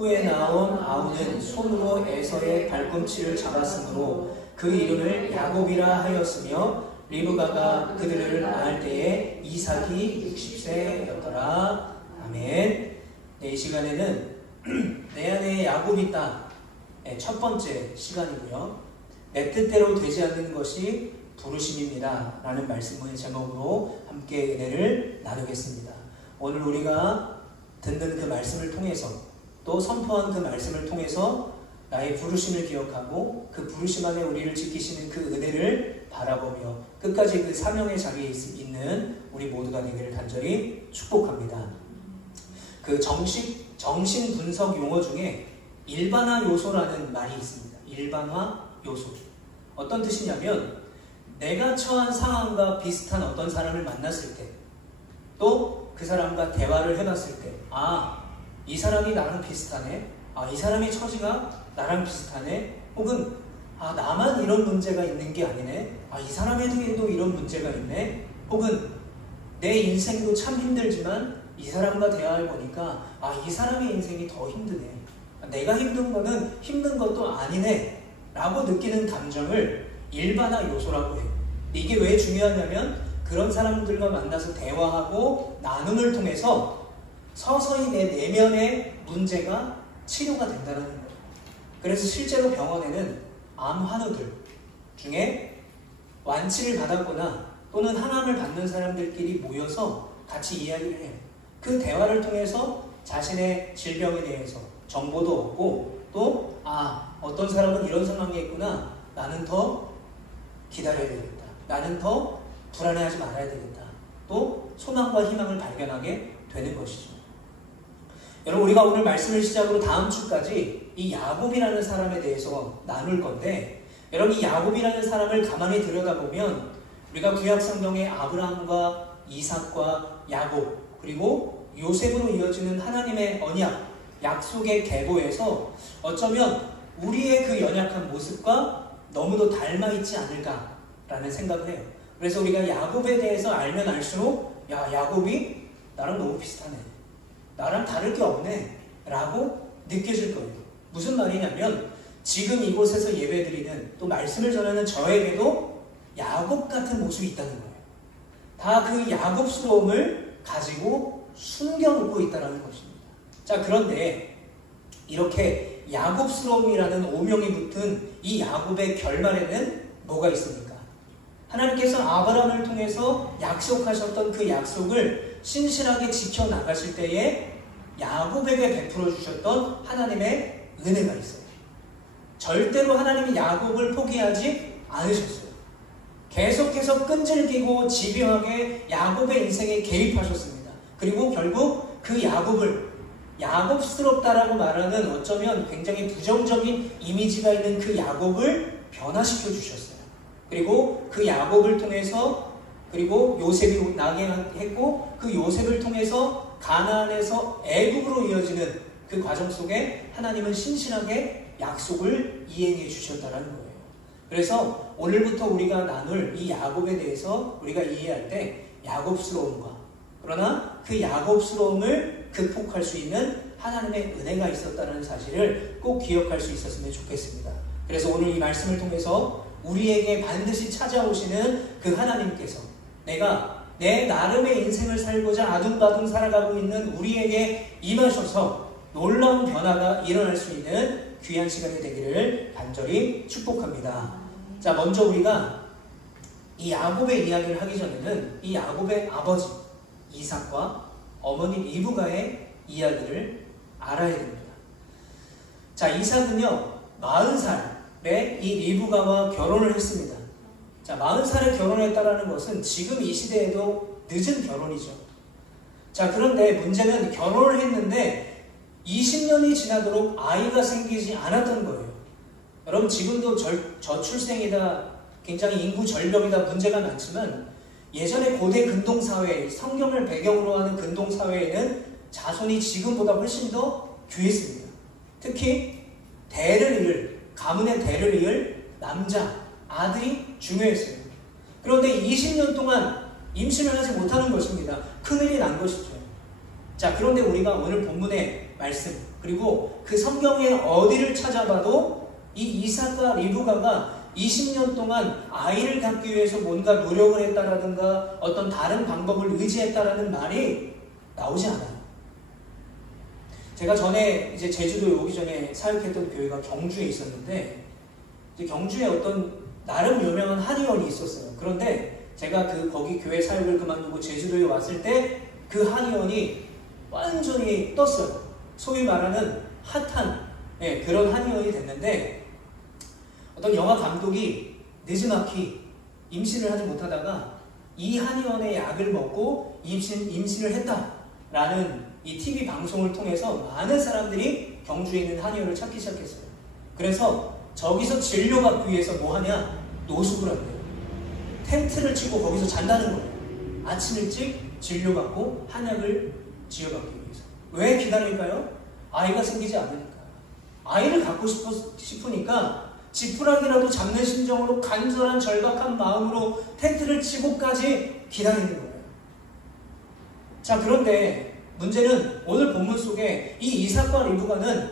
후에 나온 아우는 손으로 에서의 발꿈치를 잡았으므로 그 이름을 야곱이라 하였으며 리브가가 그들을 낳을 때에 이삭이 60세였더라. 아멘. 네, 이 시간에는 내 안에 야곱이 있다. 네, 첫 번째 시간이고요. 내 뜻대로 되지 않는 것이 부르심입니다. 라는 말씀의 제목으로 함께 은혜를 나누겠습니다. 오늘 우리가 듣는 그 말씀을 통해서 또 선포한 그 말씀을 통해서 나의 부르심을 기억하고 그 부르심 안에 우리를 지키시는 그 은혜를 바라보며 끝까지 그 사명의 자리에 있는 우리 모두가 되기를 간절히 축복합니다. 그 정신 분석 용어 중에 일반화 요소라는 말이 있습니다. 일반화 요소. 어떤 뜻이냐면 내가 처한 상황과 비슷한 어떤 사람을 만났을 때, 또 그 사람과 대화를 해봤을 때, 이 사람이 나랑 비슷하네, 이 사람의 처지가 나랑 비슷하네, 혹은 나만 이런 문제가 있는 게 아니네, 이 사람에게도 이런 문제가 있네, 혹은 내 인생도 참 힘들지만 이 사람과 대화를 보니까 이 사람의 인생이 더 힘드네, 내가 힘든 거는 힘든 것도 아니네 라고 느끼는 감정을 일반화 요소라고 해요. 이게 왜 중요하냐면 그런 사람들과 만나서 대화하고 나눔을 통해서 서서히 내 내면의 문제가 치료가 된다는 거예요. 그래서 실제로 병원에는 암 환우들 중에 완치를 받았거나 또는 항암을 받는 사람들끼리 모여서 같이 이야기를 해요. 그 대화를 통해서 자신의 질병에 대해서 정보도 얻고 또 어떤 사람은 이런 상황에 있구나, 나는 더 기다려야 되겠다, 나는 더 불안해하지 말아야 되겠다, 또 소망과 희망을 발견하게 되는 것이죠. 여러분, 우리가 오늘 말씀을 시작으로 다음 주까지 이 야곱이라는 사람에 대해서 나눌 건데, 여러분 이 야곱이라는 사람을 가만히 들여다보면 우리가 구약 성경의 아브라함과 이삭과 야곱 그리고 요셉으로 이어지는 하나님의 언약, 약속의 계보에서 어쩌면 우리의 그 연약한 모습과 너무도 닮아있지 않을까라는 생각을 해요. 그래서 우리가 야곱에 대해서 알면 알수록 야곱이 나랑 너무 비슷하네, 나랑 다를 게 없네 라고 느껴질 거예요. 무슨 말이냐면 지금 이곳에서 예배드리는 또 말씀을 전하는 저에게도 야곱 같은 모습이 있다는 거예요. 다 그 야곱스러움을 가지고 숨겨놓고 있다는 것입니다. 자, 그런데 이렇게 야곱스러움이라는 오명이 붙은 이 야곱의 결말에는 뭐가 있습니까? 하나님께서 아브라함을 통해서 약속하셨던 그 약속을 신실하게 지켜나가실 때에 야곱에게 베풀어 주셨던 하나님의 은혜가 있어요. 절대로 하나님이 야곱을 포기하지 않으셨어요. 계속해서 끈질기고 집요하게 야곱의 인생에 개입하셨습니다. 그리고 결국 그 야곱을 야곱스럽다라고 말하는 어쩌면 굉장히 부정적인 이미지가 있는 그 야곱을 변화시켜 주셨어요. 그리고 그 야곱을 통해서 그리고 요셉이 나게 했고 그 요셉을 통해서 가나안에서 애굽으로 이어지는 그 과정 속에 하나님은 신실하게 약속을 이행해 주셨다는 거예요. 그래서 오늘부터 우리가 나눌 이 야곱에 대해서 우리가 이해할 때 야곱스러움과 그러나 그 야곱스러움을 극복할 수 있는 하나님의 은혜가 있었다는 사실을 꼭 기억할 수 있었으면 좋겠습니다. 그래서 오늘 이 말씀을 통해서 우리에게 반드시 찾아오시는 그 하나님께서 내가 내 나름의 인생을 살고자 아둥바둥 살아가고 있는 우리에게 임하셔서 놀라운 변화가 일어날 수 있는 귀한 시간이 되기를 간절히 축복합니다. 자, 먼저 우리가 이 야곱의 이야기를 하기 전에는 이 야곱의 아버지 이삭과 어머니 리브가의 이야기를 알아야 됩니다. 자, 이삭은요 40살에 이 리브가와 결혼을 했습니다. 자, 40살에 결혼했다라는 것은 지금 이 시대에도 늦은 결혼이죠. 자, 그런데 문제는 결혼을 했는데 20년이 지나도록 아이가 생기지 않았던 거예요. 여러분, 지금도 저출생이다, 굉장히 인구 절벽이다 문제가 많지만 예전에 고대 근동사회, 성경을 배경으로 하는 근동사회에는 자손이 지금보다 훨씬 더 귀했습니다. 특히 대를 이을, 가문의 대를 이을 남자, 아들이 중요했어요. 그런데 20년 동안 임신을 하지 못하는 것입니다. 큰일이 난 것이죠. 자, 그런데 우리가 오늘 본문의 말씀, 그리고 그 성경의 어디를 찾아봐도 이 이삭과 리브가가 20년 동안 아이를 갖기 위해서 뭔가 노력을 했다라든가 어떤 다른 방법을 의지했다라는 말이 나오지 않아요. 제가 전에 이제 제주도에 오기 전에 사역했던 교회가 경주에 있었는데, 이제 경주에 어떤 나름 유명한 한의원이 있었어요. 그런데 제가 거기 교회 사역을 그만두고 제주도에 왔을 때 그 한의원이 완전히 떴어요. 소위 말하는 핫한 그런 한의원이 됐는데, 어떤 영화 감독이 느지막이 임신을 하지 못하다가 이 한의원의 약을 먹고 임신을 했다라는 이 TV 방송을 통해서 많은 사람들이 경주에 있는 한의원을 찾기 시작했어요. 그래서 저기서 진료받기 위해서 뭐 하냐? 노숙을 한대요. 텐트를 치고 거기서 잔다는 거예요. 아침 일찍 진료받고 한약을 지어받기 위해서. 왜 기다릴까요? 아이가 생기지 않으니까. 아이를 갖고 싶으니까 지푸라기라도 잡는 심정으로 간절한 절박한 마음으로 텐트를 치고까지 기다리는 거예요. 자, 그런데 문제는 오늘 본문 속에 이 이삭과 리브가는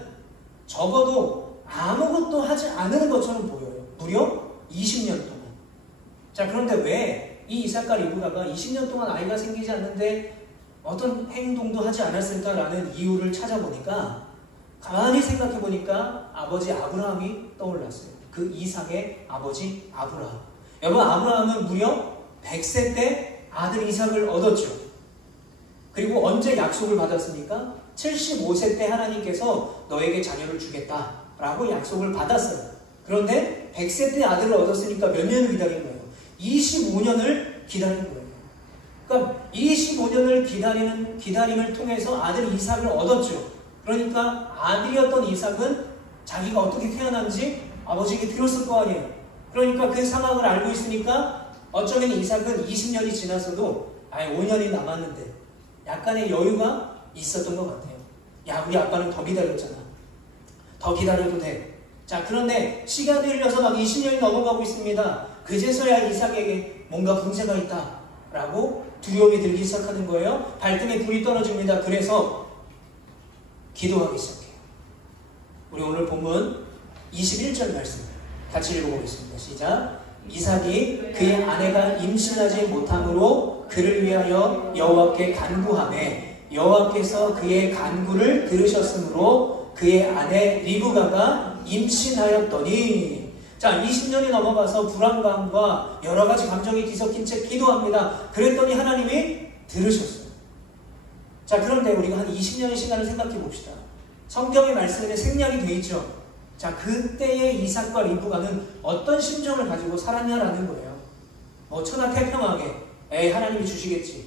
적어도 아무것도 하지 않은 것처럼 보여요. 무려 20년 동안. 자, 그런데 왜 이 이삭과 리브가가 20년 동안 아이가 생기지 않는데 어떤 행동도 하지 않았을까라는 이유를 찾아보니까, 가만히 생각해보니까 아버지 아브라함이 떠올랐어요. 그 이삭의 아버지 아브라함. 여러분, 아브라함은 무려 100세 때 아들 이삭을 얻었죠. 그리고 언제 약속을 받았습니까? 75세 때 하나님께서 너에게 자녀를 주겠다라고 약속을 받았어요. 그런데 100세 때 아들을 얻었으니까 몇 년을 기다린 거예요? 25년을 기다린 거예요. 그러니까 25년을 기다림을 통해서 아들 이삭을 얻었죠. 그러니까 아들이었던 이삭은 자기가 어떻게 태어난지 아버지에게 들었을 거 아니에요. 그러니까 그 상황을 알고 있으니까 어쩌면 이삭은 20년이 지났어도 5년이 남았는데 약간의 여유가 있었던 것 같아요. 야, 우리 아빠는 더 기다렸잖아. 더 기다려도 돼. 자, 그런데 시간이 흘러서 막 20년이 넘어가고 있습니다. 그제서야 이삭에게 뭔가 문제가 있다 라고 두려움이 들기 시작하는 거예요. 발등에 불이 떨어집니다. 그래서 기도하기 시작해요. 우리 오늘 본문 21절 말씀 같이 읽어보겠습니다. 시작. 이삭이 그의 아내가 임신하지 못함으로 그를 위하여 여호와께 간구하매 여호와께서 그의 간구를 들으셨으므로 그의 아내 리브가가 임신하였더니. 자, 20년이 넘어가서 불안감과 여러 가지 감정이 뒤섞인 채 기도합니다. 그랬더니 하나님이 들으셨어요. 자, 그런데 우리가 한 20년의 시간을 생각해 봅시다. 성경의 말씀에 생략이 되어 있죠. 자, 그때의 이삭과 리브가는 어떤 심정을 가지고 살았냐라는 거예요. 천하태평하게 하나님이 주시겠지.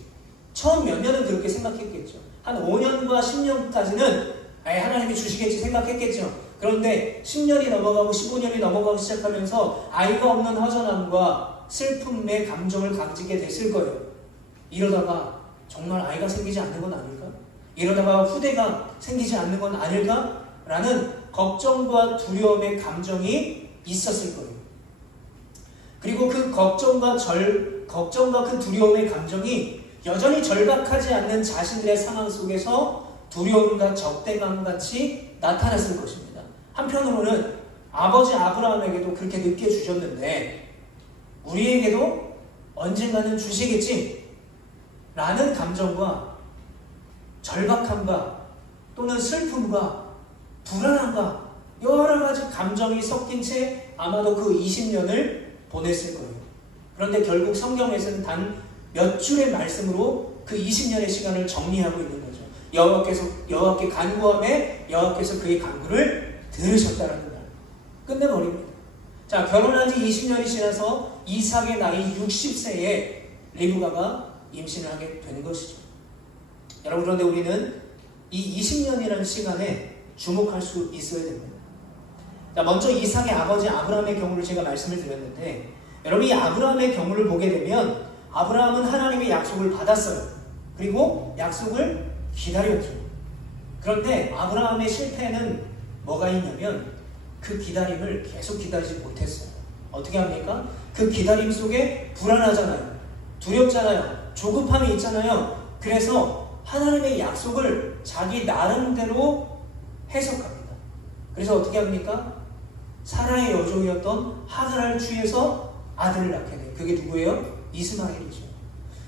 처음 몇 년은 그렇게 생각했겠죠. 한 5년과 10년까지는 하나님이 주시겠지 생각했겠죠. 그런데 10년이 넘어가고 15년이 넘어가고 시작하면서 아이가 없는 허전함과 슬픔의 감정을 가지게 됐을 거예요. 이러다가 정말 아이가 생기지 않는 건 아닐까? 이러다가 후대가 생기지 않는 건 아닐까? 라는 걱정과 두려움의 감정이 있었을 거예요. 그리고 그 걱정과 그 두려움의 감정이 여전히 절박하지 않는 자신들의 상황 속에서 두려움과 적대감 같이 나타났을 것입니다. 한편으로는 아버지 아브라함에게도 그렇게 느껴주셨는데 우리에게도 언젠가는 주시겠지 라는 감정과 절박함과 또는 슬픔과 불안함과 여러 가지 감정이 섞인 채 아마도 그 20년을 보냈을 거예요. 그런데 결국 성경에서는 단 몇 줄의 말씀으로 그 20년의 시간을 정리하고 있는 거죠. 여호와께 간구하매 여호와께서 그의 간구를 들으셨다는 말. 끝내버립니다. 자, 결혼한 지 20년이 지나서 이삭의 나이 60세에 리브가가 임신을 하게 되는 것이죠. 여러분, 그런데 우리는 이 20년이라는 시간에 주목할 수 있어야 됩니다. 자, 먼저 이삭의 아버지 아브라함의 경우를 제가 말씀을 드렸는데, 여러분, 이 아브라함의 경우를 보게 되면 아브라함은 하나님의 약속을 받았어요. 그리고 약속을 기다렸죠. 그런데 아브라함의 실패는 뭐가 있냐면 그 기다림을 계속 기다리지 못했어요. 어떻게 합니까? 그 기다림 속에 불안하잖아요. 두렵잖아요. 조급함이 있잖아요. 그래서 하나님의 약속을 자기 나름대로 해석합니다. 그래서 어떻게 합니까? 사라의 여종이었던 하가를 취해서 아들을 낳게 돼요. 그게 누구예요? 이스마엘이죠.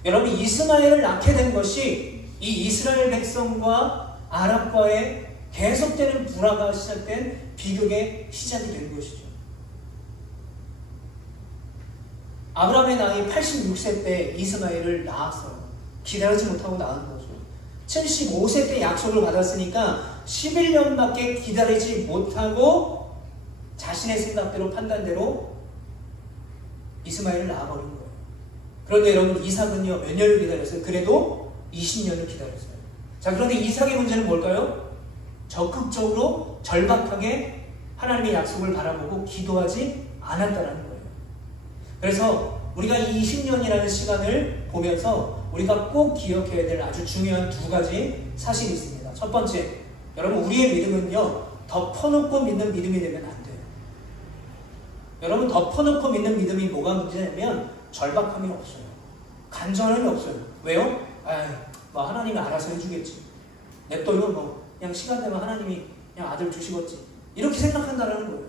여러분, 이스마엘을 낳게 된 것이 이 이스라엘 백성과 아랍과의 계속되는 불화가 시작된 비극의 시작이 된 것이죠. 아브라함의 나이 86세 때 이스마엘을 낳았어요. 기다리지 못하고 낳은 거죠. 75세 때 약속을 받았으니까 11년밖에 기다리지 못하고 자신의 생각대로 판단대로 이스마엘을 낳아버린 거예요. 그런데 여러분, 이삭은요, 몇 년을 기다렸어요? 그래도 20년을 기다렸어요. 자, 그런데 이삭의 문제는 뭘까요? 적극적으로 절박하게 하나님의 약속을 바라보고 기도하지 않았다는 거예요. 그래서 우리가 이 20년이라는 시간을 보면서 우리가 꼭 기억해야 될 아주 중요한 두 가지 사실이 있습니다. 첫 번째, 여러분, 우리의 믿음은요, 덮어놓고 믿는 믿음이 되면 안 돼요. 여러분, 덮어놓고 믿는 믿음이 뭐가 문제냐면 절박함이 없어요. 간절함이 없어요. 왜요? 뭐 하나님이 알아서 해주겠지. 냅둬요. 뭐 그냥 시간 되면 하나님이 그냥 아들 주시겠지. 이렇게 생각한다는 거예요.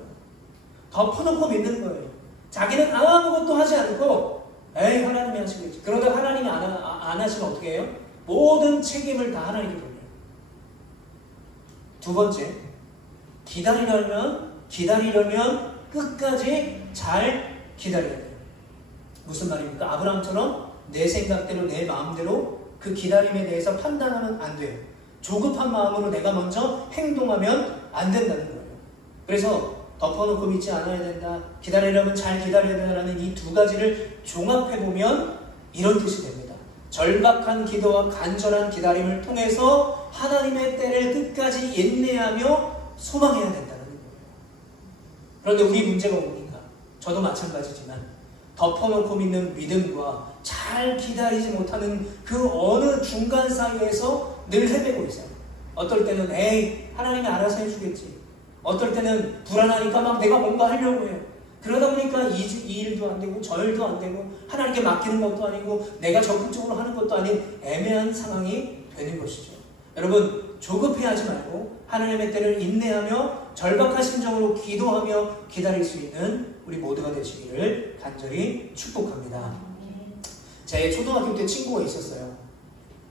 덮어놓고 믿는 거예요. 자기는 아무것도 하지 않고 하나님이 하시겠지. 그러다 하나님이 안 하시면 어떻게 해요? 모든 책임을 다 하나님께 돌려요. 두 번째, 기다리려면 끝까지 잘 기다려야 돼요. 무슨 말입니까? 아브라함처럼 내 생각대로 내 마음대로 그 기다림에 대해서 판단하면 안 돼요. 조급한 마음으로 내가 먼저 행동하면 안 된다는 거예요. 그래서 덮어놓고 믿지 않아야 된다, 기다리려면 잘 기다려야 된다는 이 두 가지를 종합해보면 이런 뜻이 됩니다. 절박한 기도와 간절한 기다림을 통해서 하나님의 때를 끝까지 인내하며 소망해야 된다는 거예요. 그런데 우리 문제가 뭡니까? 저도 마찬가지지만 덮어놓고 믿는 믿음과 잘 기다리지 못하는 그 어느 중간 사이에서 늘 헤매고 있어요. 어떨 때는 하나님이 알아서 해주겠지. 어떨 때는 불안하니까 막 내가 뭔가 하려고 해요. 그러다 보니까 이 일도 안 되고 저 일도 안 되고 하나님께 맡기는 것도 아니고 내가 적극적으로 하는 것도 아닌 애매한 상황이 되는 것이죠. 여러분, 조급해하지 말고 하나님의 때를 인내하며 절박한 심정으로 기도하며 기다릴 수 있는 우리 모두가 되시기를 간절히 축복합니다. 제 초등학교 때 친구가 있었어요.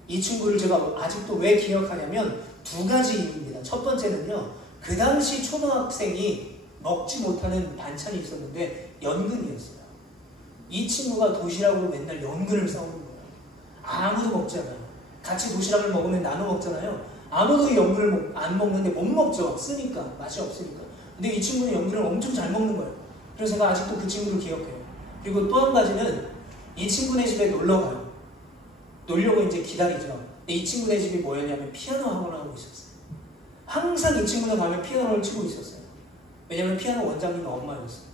이 친구를 제가 아직도 왜 기억하냐면 두 가지 이유입니다. 첫 번째는요, 그 당시 초등학생이 먹지 못하는 반찬이 있었는데 연근이었어요. 이 친구가 도시락으로 맨날 연근을 싸오는 거예요. 아무도 먹지 않아요. 같이 도시락을 먹으면 나눠 먹잖아요. 아무도 이 연근을 안 먹는데 못 먹죠. 쓰니까, 맛이 없으니까. 근데 이 친구는 연근을 엄청 잘 먹는 거예요. 그래서 제가 아직도 그 친구를 기억해요. 그리고 또 한 가지는 이 친구네 집에 놀러 가요. 놀려고 이제 기다리죠. 근데 이 친구네 집이 뭐였냐면 피아노 학원을 하고 있었어요. 항상 이 친구네 가면 피아노를 치고 있었어요. 왜냐면 피아노 원장님은 엄마였어요.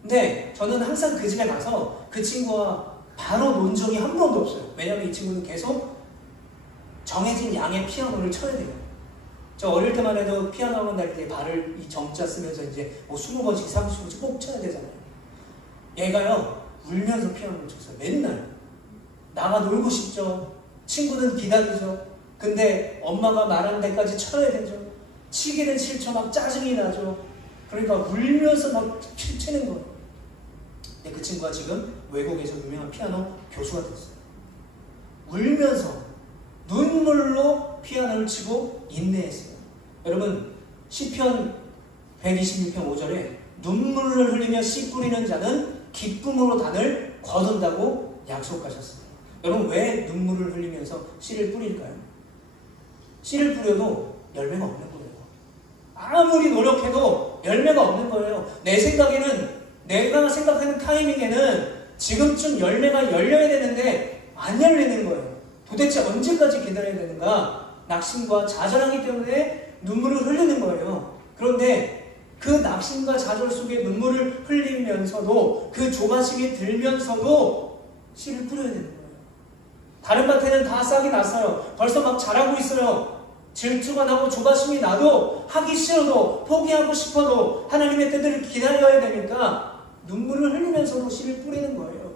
근데 저는 항상 그 집에 가서 그 친구와 바로 논 적이 한 번도 없어요. 왜냐면 이 친구는 계속 정해진 양의 피아노를 쳐야 돼요. 저 어릴 때만 해도 피아노 학원 다닐 때 발을 이 정자 쓰면서 이제 뭐 20번씩 30번씩 꼭 쳐야 되잖아요. 얘가요, 울면서 피아노를 쳤어요. 맨날. 나가 놀고 싶죠. 친구는 기다리죠. 근데 엄마가 말하는 데까지 쳐야 되죠. 치기는 싫죠. 막 짜증이 나죠. 그러니까 울면서 막 치는 거예요. 근데 그 친구가 지금 외국에서 유명한 피아노 교수가 됐어요. 울면서 눈물로 피아노를 치고 인내했어요. 여러분, 시편 126편 5절에 눈물을 흘리며 씨 뿌리는 자는 기쁨으로 단을 거둔다고 약속하셨습니다. 여러분, 왜 눈물을 흘리면서 씨를 뿌릴까요? 씨를 뿌려도 열매가 없는 거예요. 아무리 노력해도 열매가 없는 거예요. 내 생각에는, 내가 생각하는 타이밍에는 지금쯤 열매가 열려야 되는데 안 열리는 거예요. 도대체 언제까지 기다려야 되는가? 낙심과 좌절하기 때문에 눈물을 흘리는 거예요. 그런데 그 낙심과 좌절 속에 눈물을 흘리면서도, 그 조바심이 들면서도 씨를 뿌려야 되는 거예요. 다른 밭에는 다 싹이 났어요. 벌써 막 자라고 있어요. 질투가 나고 조바심이 나도, 하기 싫어도, 포기하고 싶어도 하나님의 때들을 기다려야 되니까 눈물을 흘리면서도 씨를 뿌리는 거예요.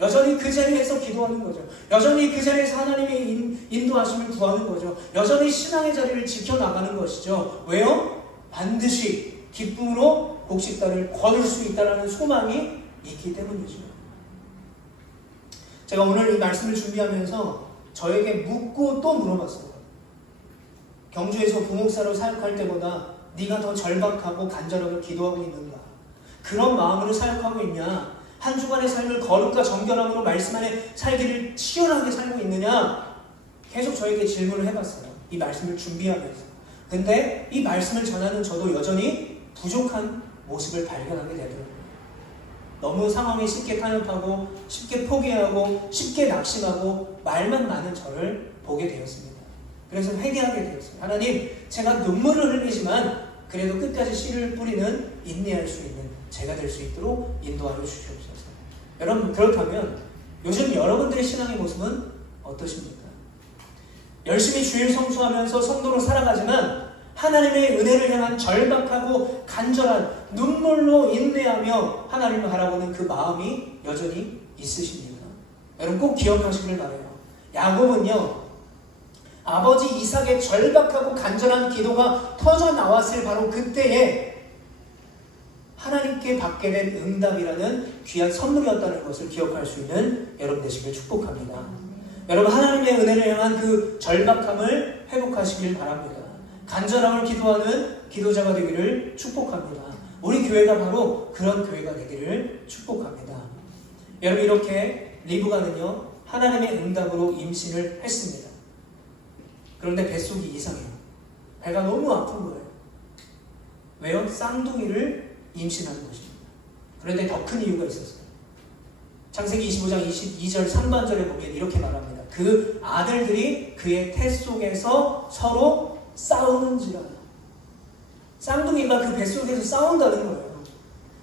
여전히 그 자리에서 기도하는 거죠. 여전히 그 자리에서 하나님의 인도하심을 구하는 거죠. 여전히 신앙의 자리를 지켜나가는 것이죠. 왜요? 반드시 기쁨으로 곡식단을 거둘 수 있다는 소망이 있기 때문이죠. 제가 오늘 이 말씀을 준비하면서 저에게 묻고 또 물어봤어요. 경주에서 부목사로 사역할 때보다 네가 더 절박하고 간절하게 기도하고 있는가? 그런 마음으로 사역하고 있냐? 한 주간의 삶을 거룩과 정결함으로 말씀 안에 살기를 치열하게 살고 있느냐? 계속 저에게 질문을 해봤어요. 이 말씀을 준비하면서. 근데 이 말씀을 전하는 저도 여전히 부족한 모습을 발견하게 되더라고요. 너무 상황에 쉽게 타협하고 쉽게 포기하고 쉽게 낙심하고 말만 많은 저를 보게 되었습니다. 그래서 회개하게 되었습니다. 하나님, 제가 눈물을 흘리지만 그래도 끝까지 씨를 뿌리는 인내할 수 있는 제가 될 수 있도록 인도하여 주시옵소서. 여러분, 그렇다면 요즘 여러분들의 신앙의 모습은 어떠십니까? 열심히 주일 성수하면서 성도로 살아가지만 하나님의 은혜를 향한 절박하고 간절한 눈물로 인내하며 하나님을 바라보는 그 마음이 여전히 있으십니까? 여러분 꼭 기억하시길 바라요. 야곱은요, 아버지 이삭의 절박하고 간절한 기도가 터져 나왔을 바로 그때에 하나님께 받게 된 응답이라는 귀한 선물이었다는 것을 기억할 수 있는 여러분 되시길 축복합니다. 여러분, 하나님의 은혜를 향한 그 절박함을 회복하시길 바랍니다. 간절함을 기도하는 기도자가 되기를 축복합니다. 우리 교회가 바로 그런 교회가 되기를 축복합니다. 여러분, 이렇게 리브가는요, 하나님의 응답으로 임신을 했습니다. 그런데 뱃속이 이상해요. 배가 너무 아픈 거예요. 왜요? 쌍둥이를 임신하는 것입니다. 그런데 더 큰 이유가 있었어요. 창세기 25장 22절 3반절에 보면 이렇게 말합니다. 그 아들들이 그의 태 속에서 서로 싸우는지라. 쌍둥이가 그 뱃속에서 싸운다는 거예요.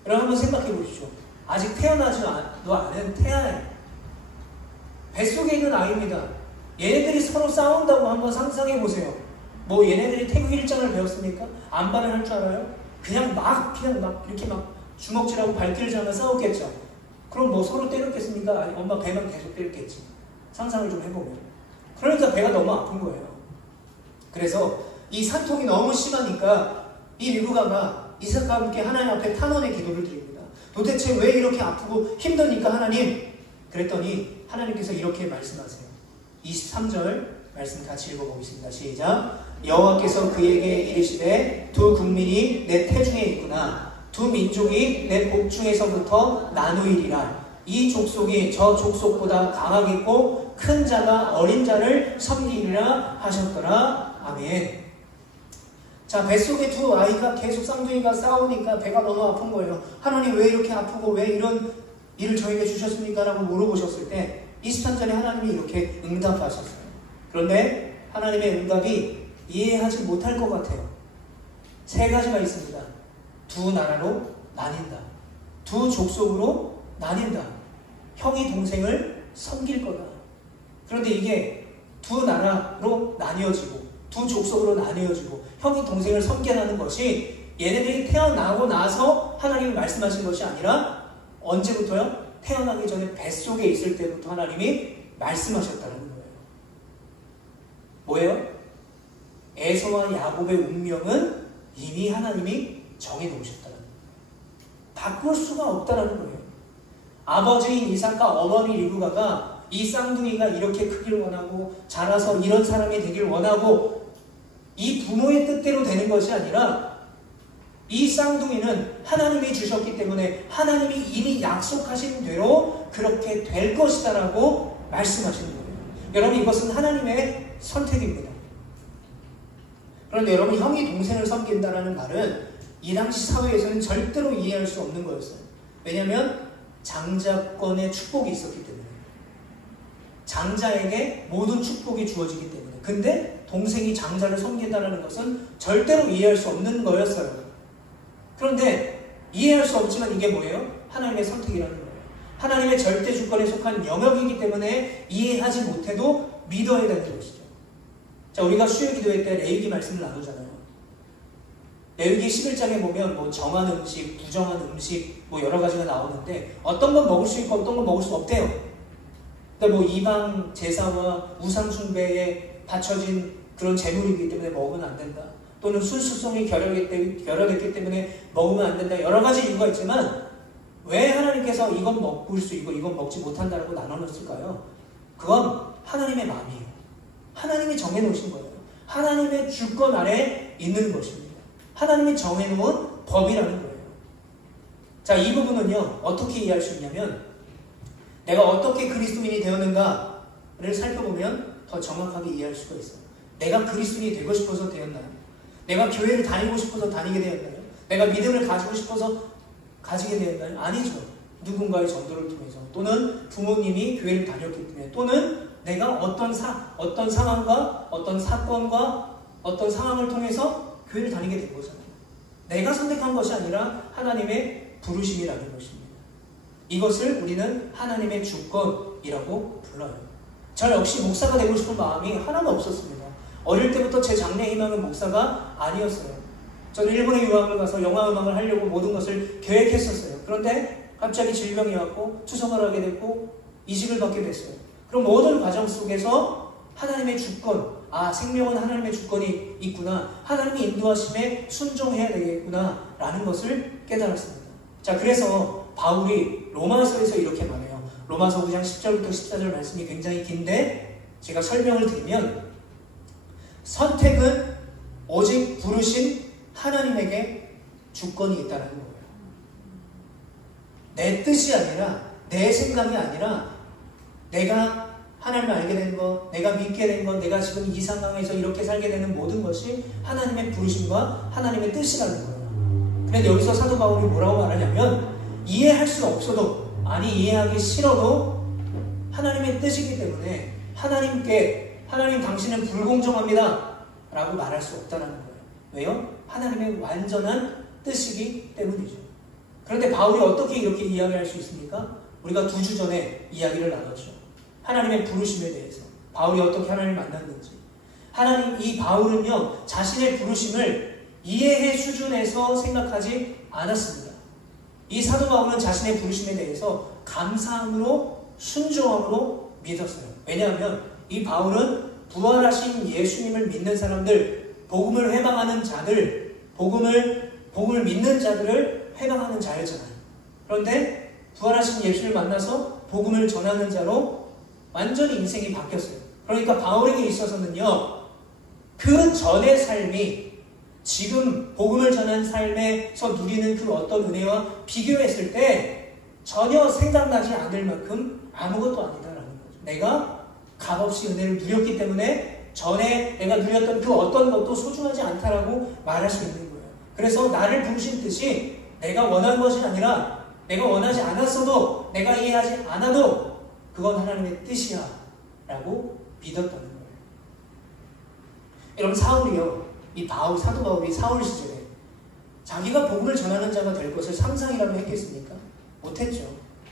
여러분 한번 생각해 보십시오. 아직 태어나지도 않은 태아예요. 뱃속에 있는 아이입니다. 얘네들이 서로 싸운다고 한번 상상해 보세요. 뭐 얘네들이 태국 1장을 배웠습니까? 안발을 할 줄 알아요? 그냥 막 이렇게 막 주먹질하고 발길을 잡으면 싸웠겠죠. 그럼 뭐 서로 때렸겠습니까? 아니, 엄마 배만 계속 때렸겠지. 상상을 좀 해보면. 그러니까 배가 너무 아픈 거예요. 그래서 이 산통이 너무 심하니까 이 리브가가 이삭과 함께 하나님 앞에 탄원의 기도를 드립니다. 도대체 왜 이렇게 아프고 힘드니까 하나님? 그랬더니 하나님께서 이렇게 말씀하세요. 23절 말씀 같이 읽어보겠습니다. 시작. 여호와께서 그에게 이르시되 두 국민이 내 태중에 있구나. 두 민족이 내 복중에서부터 나누이리라. 이 족속이 저 족속보다 강하겠고 큰 자가 어린 자를 섬기리라 하셨더라. 아멘. 자, 뱃속에 두 아이가 계속 쌍둥이가 싸우니까 배가 너무 아픈 거예요. 하나님 왜 이렇게 아프고 왜 이런 일을 저에게 주셨습니까? 라고 물어보셨을 때 23절에 하나님이 이렇게 응답하셨어요. 그런데 하나님의 응답이 이해하지 못할 것 같아요. 세 가지가 있습니다. 두 나라로 나뉜다. 두 족속으로 나뉜다. 형이 동생을 섬길 거다. 그런데 이게 두 나라로 나뉘어지고 두 족속으로 나뉘어지고 형이 동생을 섬겨하는 것이 얘네들이 태어나고 나서 하나님이 말씀하신 것이 아니라 언제부터요? 태어나기 전에 뱃속에 있을 때부터 하나님이 말씀하셨다는 거예요. 뭐예요? 에서와 야곱의 운명은 이미 하나님이 정해놓으셨다는 거예요. 바꿀 수가 없다는 거예요. 아버지인 이삭과 어머니 리브가가 이 쌍둥이가 이렇게 크길 원하고 자라서 이런 사람이 되길 원하고 이 부모의 뜻대로 되는 것이 아니라 이 쌍둥이는 하나님이 주셨기 때문에 하나님이 이미 약속하신 대로 그렇게 될 것이다 라고 말씀하시는 거예요. 여러분, 이것은 하나님의 선택입니다. 그런데 여러분, 형이 동생을 섬긴다라는 말은 이 당시 사회에서는 절대로 이해할 수 없는 거였어요. 왜냐하면 장자권의 축복이 있었기 때문에. 장자에게 모든 축복이 주어지기 때문에. 근데 동생이 장자를 섬긴다는 것은 절대로 이해할 수 없는 거였어요. 그런데 이해할 수 없지만 이게 뭐예요? 하나님의 선택이라는 거예요. 하나님의 절대 주권에 속한 영역이기 때문에 이해하지 못해도 믿어야 되는 것이죠. 자, 우리가 수요 기도회 때 레위기 말씀을 나누잖아요. 레위기 11장에 보면 뭐 정한 음식, 부정한 음식 뭐 여러 가지가 나오는데 어떤 건 먹을 수 있고 어떤 건 먹을 수 없대요. 그러니까 뭐 이방 제사와 우상 숭배에 바쳐진 그런 제물이기 때문에 먹으면 안 된다. 또는 순수성이 결여됐기 때문에 먹으면 안 된다. 여러 가지 이유가 있지만 왜 하나님께서 이건 먹을 수 있고 이건 먹지 못한다라고 나눠놓았을까요? 그건 하나님의 마음이에요. 하나님이 정해놓으신 거예요. 하나님의 주권 아래 있는 것입니다. 하나님이 정해놓은 법이라는 거예요. 자, 이 부분은요 어떻게 이해할 수 있냐면 내가 어떻게 그리스도인이 되었는가를 살펴보면 더 정확하게 이해할 수가 있어요. 내가 그리스도인이 되고 싶어서 되었나요? 내가 교회를 다니고 싶어서 다니게 되었나요? 내가 믿음을 가지고 싶어서 가지게 되었나요? 아니죠. 누군가의 전도를 통해서 또는 부모님이 교회를 다녔기 때문에 또는 내가 어떤 상황과 어떤 사건과 어떤 상황을 통해서 교회를 다니게 된 거잖아요. 내가 선택한 것이 아니라 하나님의 부르심이라는 것입니다. 이것을 우리는 하나님의 주권이라고 불러요. 저 역시 목사가 되고 싶은 마음이 하나도 없었습니다. 어릴 때부터 제 장래 희망은 목사가 아니었어요. 저는 일본에 유학을 가서 영화음악을 하려고 모든 것을 계획했었어요. 그런데 갑자기 질병이 왔고 투석을 하게 됐고 이직을 받게 됐어요. 그럼 모든 과정 속에서 하나님의 주권, 생명은 하나님의 주권이 있구나, 하나님의 인도하심에 순종해야 되겠구나 라는 것을 깨달았습니다. 자, 그래서 바울이 로마서에서 이렇게 말해요. 로마서 9장 10절부터 14절 말씀이 굉장히 긴데 제가 설명을 드리면 선택은 오직 부르신 하나님에게 주권이 있다는 거예요. 내 뜻이 아니라 내 생각이 아니라 내가 하나님을 알게 된 것, 내가 믿게 된 것, 내가 지금 이 상황에서 이렇게 살게 되는 모든 것이 하나님의 부르심과 하나님의 뜻이라는 거예요. 그런데 여기서 사도 바울이 뭐라고 말하냐면 이해할 수 없어도 이해하기 싫어도 하나님의 뜻이기 때문에 하나님 당신은 불공정합니다 라고 말할 수 없다는 거예요. 왜요? 하나님의 완전한 뜻이기 때문이죠. 그런데 바울이 어떻게 이렇게 이야기할 수 있습니까? 우리가 2주 전에 이야기를 나눴죠. 하나님의 부르심에 대해서 바울이 어떻게 하나님을 만났는지. 이 바울은요 자신의 부르심을 이해의 수준에서 생각하지 않았습니다. 이 사도 바울은 자신의 부르심에 대해서 감사함으로 순종함으로 믿었어요. 왜냐하면 이 바울은 부활하신 예수님을 믿는 사람들, 복음을 회방하는 자들, 복음을 믿는 자들을 회방하는 자였잖아요. 그런데 부활하신 예수를 만나서 복음을 전하는 자로 완전히 인생이 바뀌었어요. 그러니까 바울에게 있어서는요 그 전의 삶이 지금 복음을 전한 삶에서 누리는 그 어떤 은혜와 비교했을 때 전혀 생각나지 않을 만큼 아무것도 아니다라는 거죠. 내가 값없이 은혜를 누렸기 때문에 전에 내가 누렸던 그 어떤 것도 소중하지 않다라고 말할 수 있는 거예요. 그래서 나를 부르신 뜻이 내가 원한 것이 아니라 내가 원하지 않았어도 내가 이해하지 않아도 그건 하나님의 뜻이야 라고 믿었다는 거예요. 여러분 사울이요, 이 사도 바울이 사울 시절에 자기가 복음을 전하는 자가 될 것을 상상이라고 했겠습니까? 못했죠.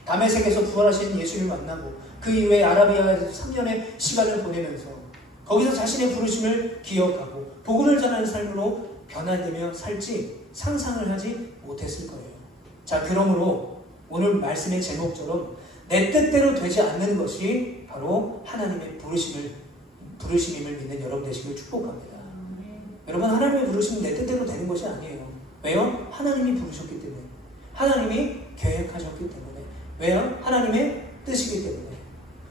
다메섹에서 부활하신 예수를 만나고 그 이후에 아라비아에서 3년의 시간을 보내면서 거기서 자신의 부르심을 기억하고 복음을 전하는 삶으로 변화되며 살지 상상을 하지 못했을 거예요. 자, 그러므로 오늘 말씀의 제목처럼 내 뜻대로 되지 않는 것이 바로 하나님의 부르심임을 믿는 여러분 되시길 축복합니다. 여러분, 하나님의 부르심은 내 뜻대로 되는 것이 아니에요. 왜요? 하나님이 부르셨기 때문에. 하나님이 계획하셨기 때문에. 왜요? 하나님의 뜻이기 때문에.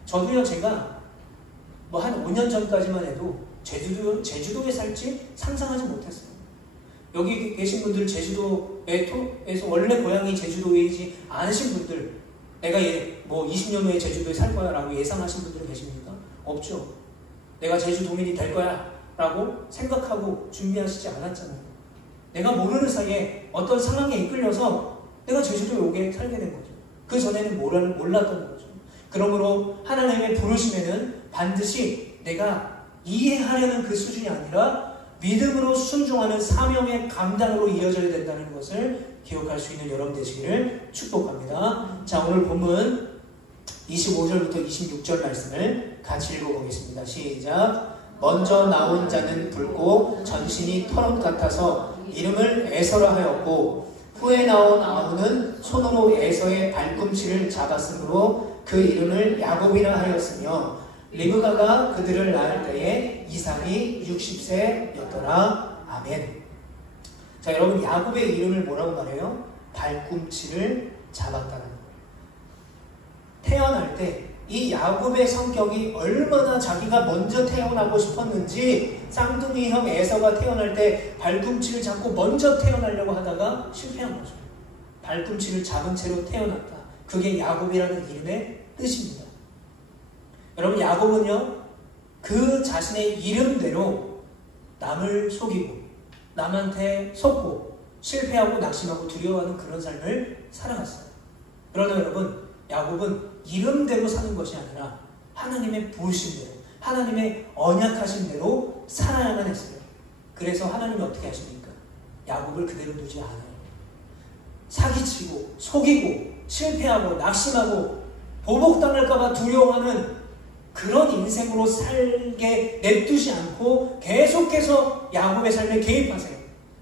저도요, 제가 한 5년 전까지만 해도 제주도에 살지 상상하지 못했어요. 여기 계신 분들 제주도에서 원래 고향이 제주도이지 않으신 분들, 내가 20년 후에 제주도에 살 거야 라고 예상하신 분들은 계십니까? 없죠. 내가 제주도민이 될 거야 라고 생각하고 준비하시지 않았잖아요. 내가 모르는 사이에 어떤 상황에 이끌려서 내가 제주도에 오게 살게 된 거죠. 그 전에는 몰랐던 거죠. 그러므로 하나님의 부르심에는 반드시 내가 이해하려는 그 수준이 아니라 믿음으로 순종하는 사명의 감당으로 이어져야 된다는 것을 기억할 수 있는 여러분 되시기를 축복합니다. 자, 오늘 본문 25절부터 26절 말씀을 같이 읽어보겠습니다. 시작. 먼저 나온 자는 붉고 전신이 털옷 같아서 이름을 에서라 하였고 후에 나온 아우는 손으로 에서의 발꿈치를 잡았으므로 그 이름을 야곱이라 하였으며 리브가가 그들을 낳을 때에 이삭이 60세였더라. 아멘. 자, 여러분, 야곱의 이름을 뭐라고 말해요? 발꿈치를 잡았다는 거예요. 태어날 때 이 야곱의 성격이 얼마나 자기가 먼저 태어나고 싶었는지 쌍둥이 형 에서가 태어날 때 발꿈치를 잡고 먼저 태어나려고 하다가 실패한 거죠. 발꿈치를 잡은 채로 태어났다. 그게 야곱이라는 이름의 뜻입니다. 여러분, 야곱은요, 그 자신의 이름대로 남을 속이고 남한테 속고 실패하고 낙심하고 두려워하는 그런 삶을 살아갔어요. 그러나 여러분, 야곱은 이름대로 사는 것이 아니라 하나님의 부르심대로, 하나님의 언약하신 대로 살아야만 했어요. 그래서 하나님이 어떻게 하십니까? 야곱을 그대로 두지 않아요. 사기치고 속이고 실패하고 낙심하고 보복당할까봐 두려워하는 그런 인생으로 살게 냅두지 않고 계속해서 야곱의 삶에 개입하세요.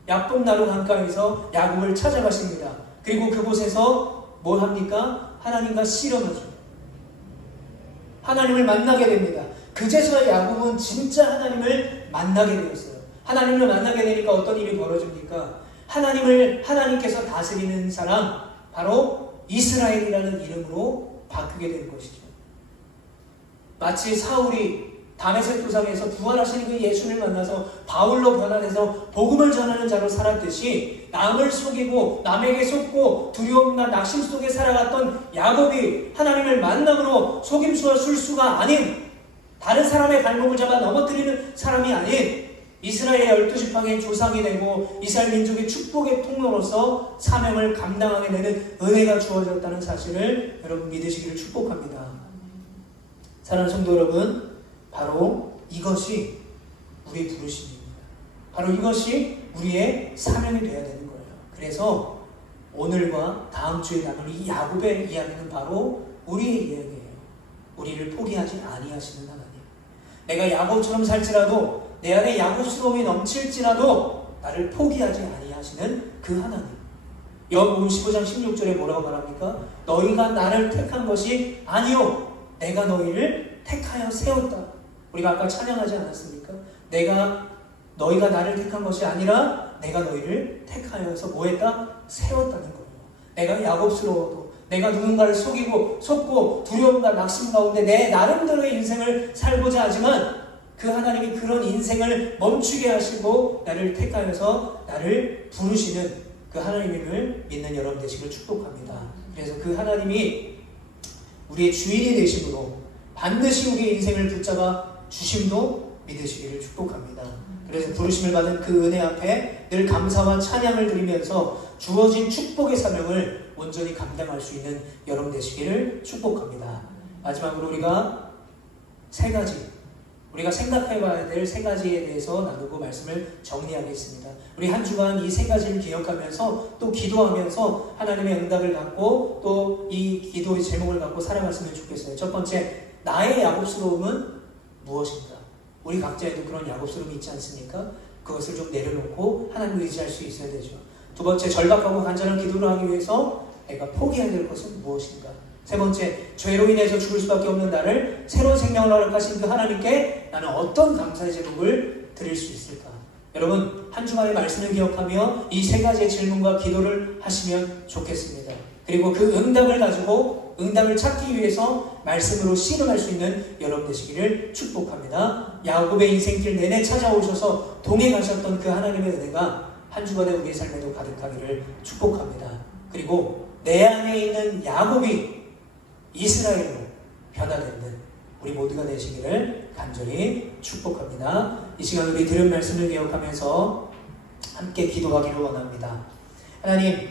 야복나루 강가에서 야곱을 찾아가십니다. 그리고 그곳에서 뭘 합니까? 하나님과 씨름하죠. 하나님을 만나게 됩니다. 그제서야 야곱은 진짜 하나님을 만나게 되었어요. 하나님을 만나게 되니까 어떤 일이 벌어집니까? 하나님께서 다스리는 사람, 바로 이스라엘이라는 이름으로 바꾸게 되는 것이죠. 마치 사울이 다메섹 도상에서 부활하시는 그 예수를 만나서 바울로 변화돼서 복음을 전하는 자로 살았듯이 남을 속이고 남에게 속고 두려움과 낙심 속에 살아갔던 야곱이 하나님을 만남으로 속임수와 술수가 아닌 다른 사람의 발목을 잡아 넘어뜨리는 사람이 아닌 이스라엘의 12지파의 조상이 되고 이스라엘 민족의 축복의 통로로서 사명을 감당하게 되는 은혜가 주어졌다는 사실을 여러분 믿으시기를 축복합니다. 사랑하는 성도 여러분, 바로 이것이 우리의 부르심입니다. 바로 이것이 우리의 사명이 되어야 되는 거예요. 그래서 오늘과 다음 주에 나눌 이 야곱의 이야기는 바로 우리의 이야기예요. 우리를 포기하지 아니하시는 하나님. 내가 야곱처럼 살지라도 내 안에 야곱스러움이 넘칠지라도 나를 포기하지 아니하시는 그 하나님. 요한복음 15장 16절에 뭐라고 말합니까? 너희가 나를 택한 것이 아니요 내가 너희를 택하여 세웠다. 우리가 아까 찬양하지 않았습니까? 너희가 나를 택한 것이 아니라 내가 너희를 택하여서 뭐했다? 세웠다는 거예요. 내가 야곱스러워도 내가 누군가를 속고 두려움과 낙심 가운데 내 나름대로의 인생을 살고자 하지만 그 하나님이 그런 인생을 멈추게 하시고 나를 택하여서 나를 부르시는 그 하나님을 믿는 여러분 되시길 축복합니다. 그래서 그 하나님이 우리의 주인이 되심으로 반드시 우리의 인생을 붙잡아 주심도 믿으시기를 축복합니다. 그래서 부르심을 받은 그 은혜 앞에 늘 감사와 찬양을 드리면서 주어진 축복의 사명을 온전히 감당할 수 있는 여러분 되시기를 축복합니다. 마지막으로 우리가 우리가 생각해봐야 될 세 가지에 대해서 나누고 말씀을 정리하겠습니다. 우리 한 주간 이 세 가지를 기억하면서 또 기도하면서 하나님의 응답을 갖고 또 이 기도의 제목을 갖고 살아갔으면 좋겠어요. 첫 번째, 나의 야곱스러움은 무엇인가? 우리 각자에도 그런 야곱스러움이 있지 않습니까? 그것을 좀 내려놓고 하나님을 의지할 수 있어야 되죠. 두 번째, 절박하고 간절한 기도를 하기 위해서 내가 포기해야 될 것은 무엇인가? 세 번째, 죄로 인해서 죽을 수밖에 없는 나를 새로운 생명을 허락하신 그 하나님께 나는 어떤 감사의 제목을 드릴 수 있을까? 여러분, 한 주간의 말씀을 기억하며 이 세 가지의 질문과 기도를 하시면 좋겠습니다. 그리고 그 응답을 가지고 응답을 찾기 위해서 말씀으로 씨름할 수 있는 여러분 되시기를 축복합니다. 야곱의 인생길 내내 찾아오셔서 동행하셨던 그 하나님의 은혜가 한 주간의 우리의 삶에도 가득하기를 축복합니다. 그리고 내 안에 있는 야곱이 이스라엘로 변화되는 우리 모두가 되시기를 간절히 축복합니다. 이 시간 우리 들은 말씀을 기억하면서 함께 기도하기를 원합니다. 하나님,